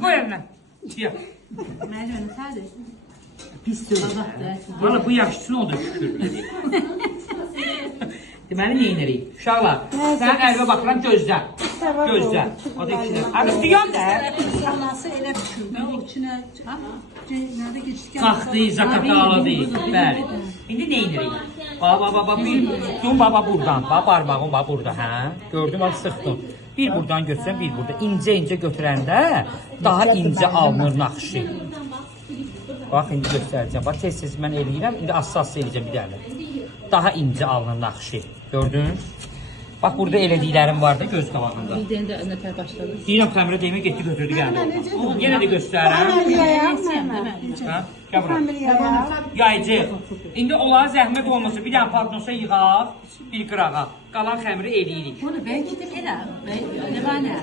Qoy əlinə. Yox. Məcbur nədir? Pis söz. Valla bu yaxşısını o da şükürlədi. Deməli neyinirik? Uşaqlar, sən qəlbə baxıram gözlə. Gözlə. O da ikisi. Arıstıyam da. Anası elə düşürdü. İçinə nədə keçdik? Qalxdı, zakatı aladı. Bəli. İndi neyinirik? Baba, bir tutdum baba buradan. Baba parmağım var burada, hə? Gördüm, az sıxdım. Bir buradan götürəm, bir burada. İncə götürəndə daha incə alınır naxşı. Bax, indi göstərəcəm. Bax, tez-tez mən eləyirəm. İndi assas eləyəcəm bir dənə. Daha incə alınır naxşı. Gördün? Bax, burada elədiklərim var da göz qabağında. Bir dənə də nətər başladı. Deyirəm, xəmirə demə, getdi götürdü gəldi. Yenə də göstərəm. Hə? Gəl bura. Yaycıq. İndi onlara zəhmət olmasa bir dənə pardonsa yığaq, bir qırağa. Qalan xəmiri eləyirik. Bunu bəlkə də elə. Nə var nə?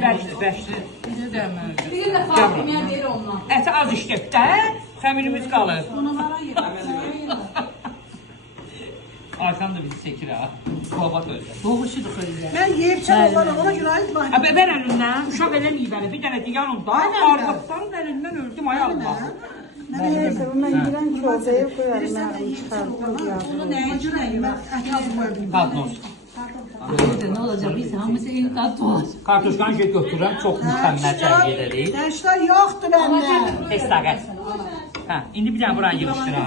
Bəşdir. Bir də Fatimə deyir ondan. Əti az işləkdə, xəmirimiz qalır. Ayxan da bizi çəkir ha. Qobat özlə. Boğuşudur xöldə. Mən yeyib çalıqlarım, ona görə ayıt var. Bəbər əlindən, uşaq eləməyib əli. Bir dənə deyən onda, arqaqdan əlindən öldüm ay Allah. Neyse bu mən girən çoğdayı qoyarım. Bunu nəyə görə yeyib? Ət az qoyarım. Qadnos. Ne olacaq? Biz hamısı eyni qat olacaq. Kartuşkanı götürürəm, çox mükəmməl cərg edərik. Dəşlər yoxdur məndə. Testaqət. Hə, indi bir dənə buranı yığışdıraq.